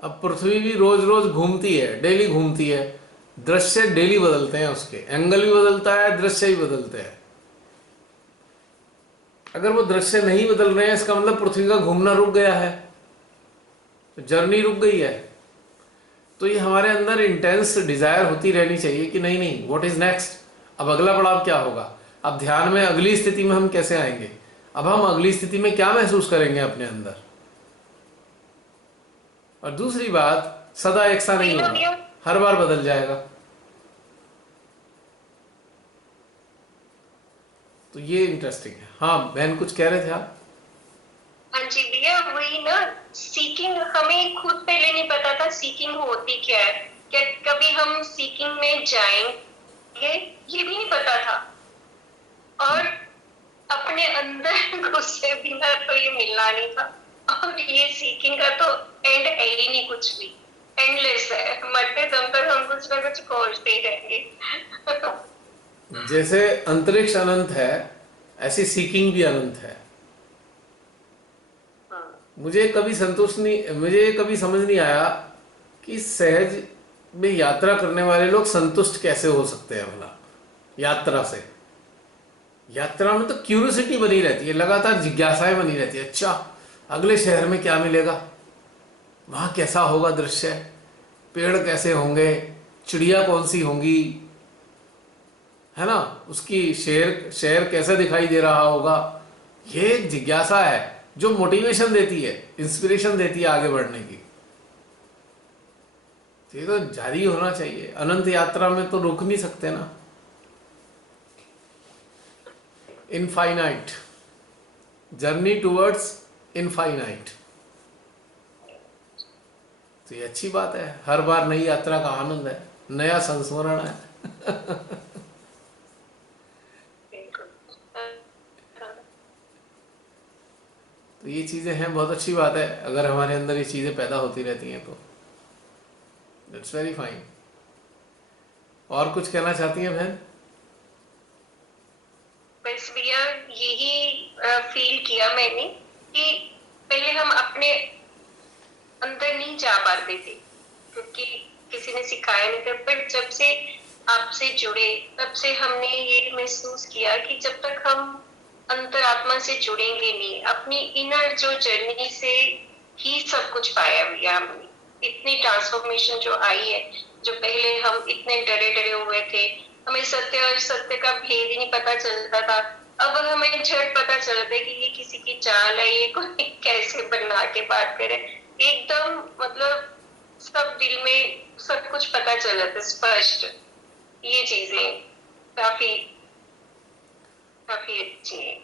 अब पृथ्वी भी रोज रोज घूमती है, डेली घूमती है, दृश्य डेली बदलते हैं, उसके एंगल भी बदलता है, दृश्य भी बदलते हैं। अगर वो दृश्य नहीं बदल रहे हैं, इसका मतलब पृथ्वी का घूमना रुक गया है, तो जर्नी रुक गई है। तो ये हमारे अंदर इंटेंस डिजायर होती रहनी चाहिए कि नहीं नहीं, व्हाट इज नेक्स्ट, अब अगला पड़ाव क्या होगा। अब ध्यान में अगली स्थिति में हम कैसे आएंगे, अब हम अगली स्थिति में क्या महसूस करेंगे अपने अंदर। और दूसरी बात, सदा एक सा नहीं होगा, हर बार बदल जाएगा। तो ये इंटरेस्टिंग है। हाँ बहन, कुछ कह रहे थे आप? हाँ जी भैया, वही ना, सीकिंग हमें खुद पहले नहीं पता था सीकिंग होती क्या है। क्या कभी हम सीकिंग में जाएंगे ये भी नहीं पता था, और अपने अंदर घुसे बिना तो ये मिलना नहीं था। और ये सीकिंग का तो एंड है ही नहीं, कुछ भी एंडलेस है, मरते दम तक हम कुछ ना कुछ खोजते ही रहेंगे। जैसे अंतरिक्ष अनंत है, ऐसी सीकिंग भी अनंत है। मुझे कभी समझ नहीं आया कि सहज में यात्रा करने वाले लोग संतुष्ट कैसे हो सकते हैं भला। यात्रा में तो क्यूरियोसिटी बनी रहती है, लगातार जिज्ञासाएं बनी रहती है। अच्छा अगले शहर में क्या मिलेगा, वहां कैसा होगा दृश्य, पेड़ कैसे होंगे, चिड़िया कौन सी होंगी, है ना, उसकी शहर कैसा दिखाई दे रहा होगा। ये एक जिज्ञासा है। जो मोटिवेशन देती है, इंस्पिरेशन देती है आगे बढ़ने की। तो ये तो जारी होना चाहिए। अनंत यात्रा में तो रुक नहीं सकते ना, इनफाइनाइट जर्नी टूवर्ड्स इनफाइनाइट। तो ये अच्छी बात है, हर बार नई यात्रा का आनंद है, नया संस्मरण है। तो ये चीजें हैं, बहुत अच्छी बात है अगर हमारे अंदर ये चीजें पैदा होती रहती हैं तो दैट्स वेरी फाइन। और कुछ कहना चाहती हैं बहन? बस भैया यही फील किया मैंने कि पहले हम अपने अंदर नहीं जा पाते थे क्योंकि किसी ने सिखाया नहीं था, पर जब से आपसे जुड़े तब से हमने ये महसूस किया कि जब तक हम अंतरात्मा से जुड़ेंगे नहीं, अपनी इनर जो जर्नी से ही सब कुछ पाया भैया हमने। इतनी ट्रांसफॉर्मेशन जो आई है, जो पहले हम इतने डरे डरे हुए थे, हमें सत्य और सत्य का भेद ही नहीं पता चलता था, अब हमें झट पता चलता है कि ये किसी की चाल है, ये कोई कैसे बना के बात करे, एकदम मतलब सब दिल में सब कुछ पता चला था स्पष्ट। ये चीजें काफी काफी अच्छी है।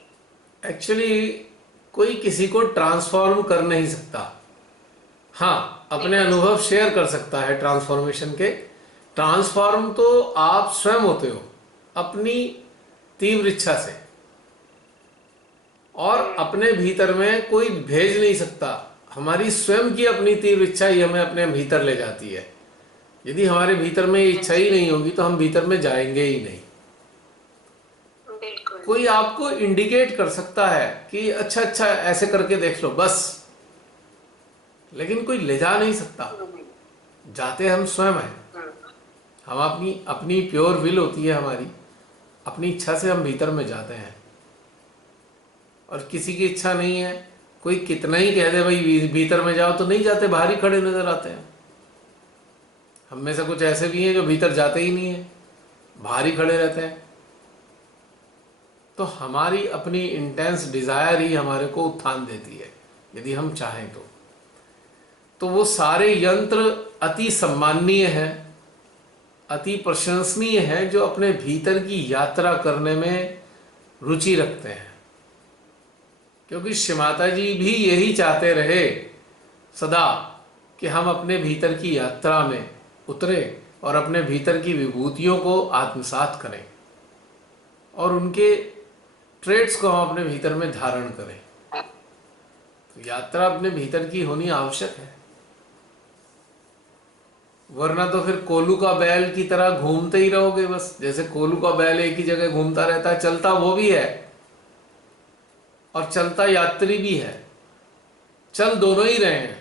एक्चुअली कोई किसी को ट्रांसफॉर्म कर नहीं सकता, हाँ अपने अनुभव शेयर कर सकता है ट्रांसफॉर्मेशन के। ट्रांसफॉर्म तो आप स्वयं होते हो अपनी तीव्र इच्छा से, और अपने भीतर में कोई भेज नहीं सकता। हमारी स्वयं की अपनी तीव्र इच्छा ही हमें अपने भीतर ले जाती है। यदि हमारे भीतर में इच्छा ही नहीं होगी तो हम भीतर में जाएंगे ही नहीं। कोई आपको इंडिकेट कर सकता है कि अच्छा अच्छा ऐसे करके देख लो बस, लेकिन कोई ले जा नहीं सकता। जाते हम स्वयं हैं। हम अपनी अपनी प्योर विल होती है हमारी, अपनी इच्छा से हम भीतर में जाते हैं। और किसी की इच्छा नहीं है, कोई कितना ही कह दे भाई भीतर में जाओ, तो नहीं जाते, बाहर ही खड़े नजर आते हैं। हम में से कुछ ऐसे भी हैं जो भीतर जाते ही नहीं है, बाहर ही खड़े रहते हैं। तो हमारी अपनी इंटेंस डिजायर ही हमारे को उत्थान देती है यदि हम चाहें तो वो सारे यंत्र अति सम्माननीय हैं, अति प्रशंसनीय हैं, जो अपने भीतर की यात्रा करने में रुचि रखते हैं। क्योंकि श्री माता जी भी यही चाहते रहे सदा कि हम अपने भीतर की यात्रा में उतरे और अपने भीतर की विभूतियों को आत्मसात करें और उनके ट्रेड्स को हम अपने भीतर में धारण करें। तो यात्रा अपने भीतर की होनी आवश्यक है, वरना तो फिर कोलू का बैल की तरह घूमते ही रहोगे बस। जैसे कोलू का बैल एक ही जगह घूमता रहता है, चलता वो भी है और चलता यात्री भी है, चल दोनों ही रहे हैं,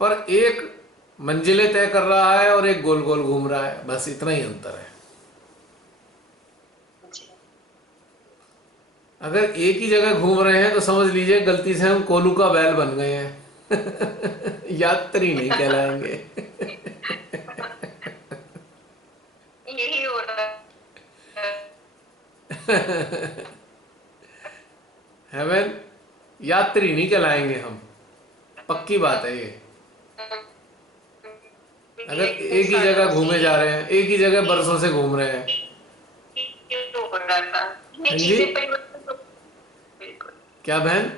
पर एक मंजिलें तय कर रहा है और एक गोल गोल घूम रहा है, बस इतना ही अंतर है। अगर एक ही जगह घूम रहे हैं तो समझ लीजिए गलती से हम कोलू का बैल बन गए हैं यात्री नहीं कहलाएंगे। यही हो रहा है बहन, यात्री नहीं कहलाएंगे हम, पक्की बात है ये। अगर एक ही जगह घूमे जा रहे हैं, एक ही जगह बरसों से घूम रहे हैं। हाँ जी, क्या बहन,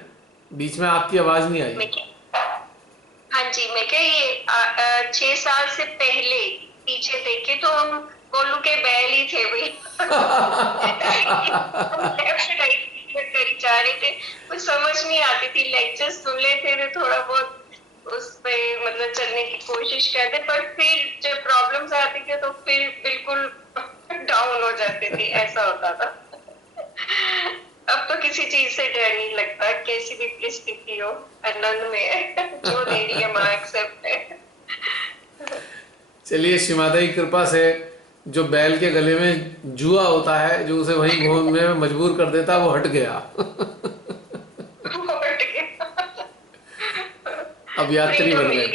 बीच में आपकी आवाज नहीं आई। हाँ जी, मैं क्या ये 6 साल से पहले पीछे देखे तो हम कोलू के बैल ही थे भाई। लेफ्ट राइट करी जा रहे थे, कुछ समझ नहीं आती थी, लेक्चर्स सुन लेते थे, थोड़ा बहुत उस पे मतलब चलने की कोशिश करते, पर फिर जब प्रॉब्लम्स आती थी तो फिर बिल्कुल डाउन हो जाते थे, ऐसा होता था। अब तो किसी चीज से डर नहीं लगता, कैसी भी परिस्थिति हो, आनंद में जो दे रही है माँ एक्सेप्ट है। चलिए, श्री माता की कृपा से जो बैल के गले में जुआ होता है, जो उसे वहीं घूमने में मजबूर कर देता, वो हट गया। अब यात्री बन गए,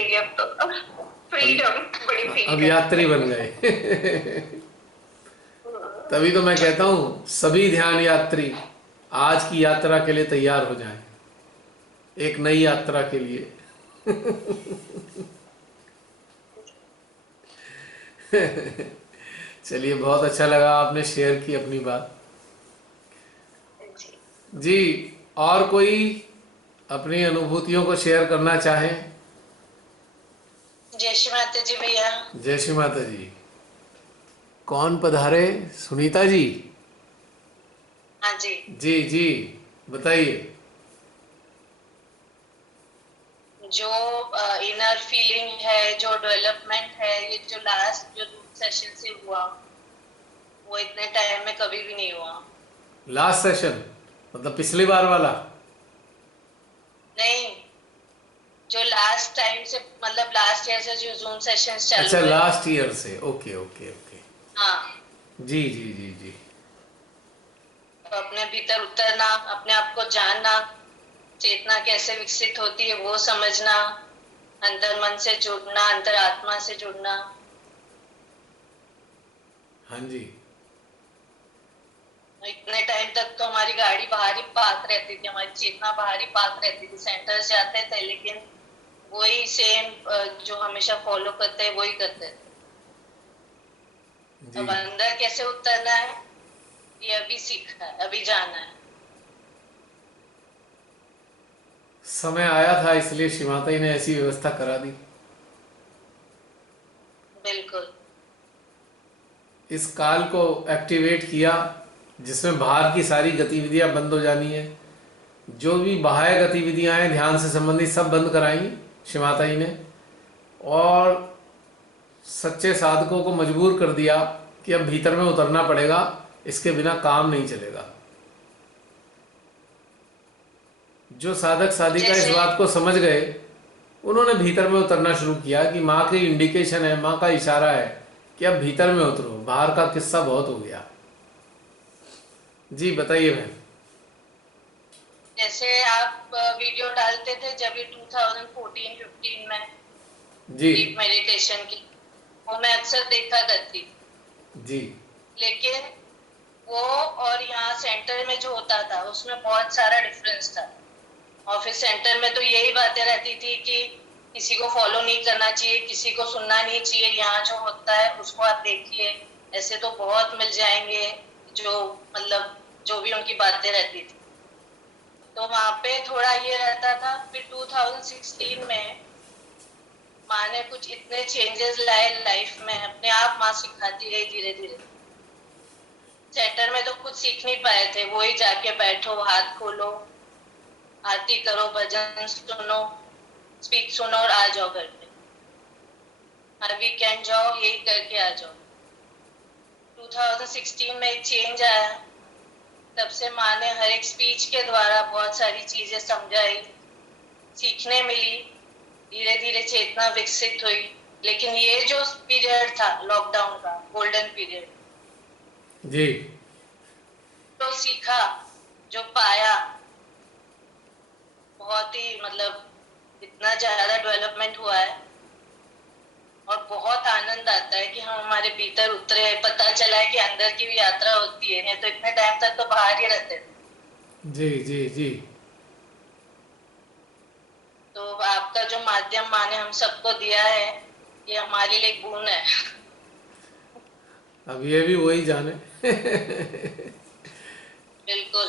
अब यात्री बन गए। तभी तो मैं कहता हूँ सभी ध्यान यात्री आज की यात्रा के लिए तैयार हो जाएं। एक नई यात्रा के लिए। चलिए, बहुत अच्छा लगा आपने शेयर की अपनी बात। जी। जी, और कोई अपनी अनुभूतियों को शेयर करना चाहें? जय श्री माता जी भैया। जय श्री माता जी। कौन पधारे? सुनीता जी। हाँ जी। जी जी, बताइए। जो इनर फीलिंग है, जो डेवलपमेंट है, ये जो लास्ट जो सेशन से हुआ, वो इतने टाइम में कभी भी नहीं हुआ। लास्ट सेशन मतलब पिछली बार वाला? नहीं, जो लास्ट टाइम से, मतलब लास्ट ईयर से जो जूम सेशंस चालू अच्छा, हुए। लास्ट ईयर से। Okay okay okay. हाँ, जी जी जी जी। तो अपने भीतर उतरना, अपने आप को जानना, चेतना कैसे विकसित होती है वो समझना, अंतर मन से जुड़ना, अंतर आत्मा से जुड़ना। हाँ जी। इतने टाइम तक तो हमारी गाड़ी बाहर ही पार्क रहती थी, हमारी चेतना बाहर ही पार्क रहती थी, सेंटर जाते थे लेकिन वही सेम जो हमेशा फॉलो करते हैं वही करते थे। जी, अब अंदर कैसे उतरना है ये अभी सीखना है, अभी जाना है। समय आया था इसलिए श्री माता जी ने ऐसी व्यवस्था करा दी। बिल्कुल। इस काल को एक्टिवेट किया जिसमें बाहर की सारी गतिविधियां बंद हो जानी है। जो भी बाह्य गतिविधियां हैं ध्यान से संबंधित सब बंद कराई श्री माता जी ने, और सच्चे साधकों को मजबूर कर दिया कि अब भीतर में उतरना पड़ेगा, इसके बिना काम नहीं चलेगा। जो साधक साधिका इस जैसे बात को समझ गए, उन्होंने भीतर में उतरना शुरू किया कि माँ की इंडिकेशन है, माँ का इशारा है कि अब भीतर में उतरो, बाहर का किस्सा बहुत हो गया। जी बताइए बहन। जैसे आप वीडियो डालते थे जब ये 2014-15 में जी डीप मेडिटेशन की, वो मैं अक्सर देखा करती, जी लेकिन वो और यहाँ सेंटर में जो होता था उसमें बहुत सारा डिफरेंस था। ऑफिस सेंटर में तो यही बातें रहती थी कि किसी को फॉलो नहीं करना चाहिए, किसी को सुनना नहीं चाहिए, यहाँ जो होता है उसको आप देखिए, ऐसे तो बहुत मिल जाएंगे, जो मतलब जो भी उनकी बातें रहती थी। तो वहां पे थोड़ा ये रहता था। फिर 2016 में माँ ने कुछ इतने चेंजेस लाए लाइफ में, अपने आप माँ सिखाती रही धीरे धीरे। सेंटर में तो कुछ सीख नहीं पाए थे, वही जाके बैठो, हाथ खोलो, आरती करो, भजन सुनो, स्पीच सुनो और आ जाओ घर पे, हर वीकेंड जाओ, यही करके आ जाओ। 2016 में एक चेंज आया, तब से माँ ने हर एक स्पीच के द्वारा बहुत सारी चीजें समझाई, सीखने मिली, धीरे धीरे चेतना विकसित हुई। लेकिन ये जो पीरियड था लॉकडाउन का, गोल्डन पीरियड, जी तो सीखा, जो पाया, बहुत ही मतलब इतना ज्यादा डेवलपमेंट हुआ है और बहुत आनंद आता है कि हम हमारे भीतर उतरे, पता चला है कि अंदर की भी यात्रा होती है, नहीं तो इतने टाइम तक तो बाहर ही रहते थे। जी जी जी। तो आपका जो माध्यम माँ ने हम सबको दिया है, ये हमारे लिए गुण है। अब ये भी वही जाने। बिल्कुल।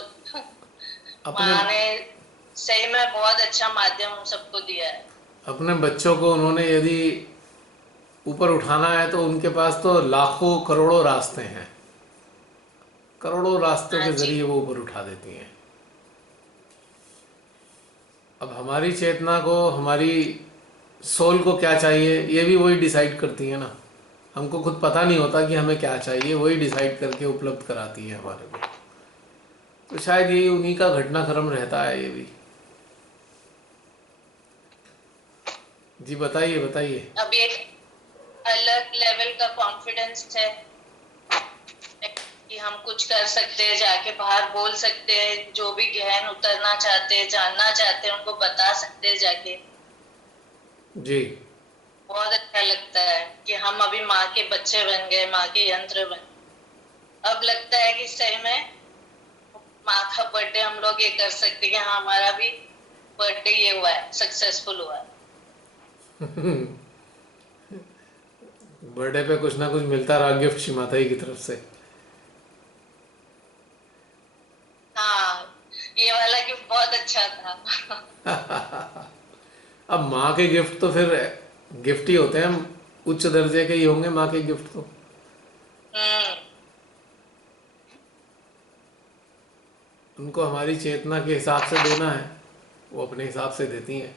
अपने माँ ने सही में बहुत अच्छा माध्यम हम सबको दिया है। अपने बच्चों को उन्होंने यदि ऊपर उठाना है तो उनके पास तो लाखों करोड़ों रास्ते हैं, करोड़ों रास्तों हाँ के जी। जरिए वो ऊपर उठा देती हैं। अब हमारी चेतना को, हमारी सोल को क्या चाहिए ये भी वही डिसाइड करती है ना। हमको खुद पता नहीं होता कि हमें क्या चाहिए, वही डिसाइड करके उपलब्ध कराती है हमारे को। तो शायद यही उन्हीं का घटनाक्रम रहता है ये भी। जी बताइए बताइए। अब एक अलग लेवल का कॉन्फिडेंस है कि हम कुछ कर सकते हैं, जाके बाहर बोल सकते हैं, जो भी गहन उतरना चाहते हैं, जानना चाहते हैं, उनको बता सकते हैं जाके। जी बहुत अच्छा लगता है कि हम अभी माँ के बच्चे बन गए, माँ के यंत्र बन। अब लगता है कि सही में माँ का बर्थडे हम लोग ये कर सकते हैं कि हाँ, हमारा भी बर्थडे ये हुआ है, सक्सेसफुल हुआ है। बर्थडे पे कुछ ना कुछ मिलता रहा गिफ्ट शिमाता की तरफ से। हाँ, ये वाला गिफ्ट बहुत अच्छा था। अब माँ के गिफ्ट तो फिर गिफ्ट ही होते हैं, उच्च दर्जे के ही होंगे माँ के गिफ्ट तो। हम्म। उनको हमारी चेतना के हिसाब से देना है, वो अपने हिसाब से देती हैं।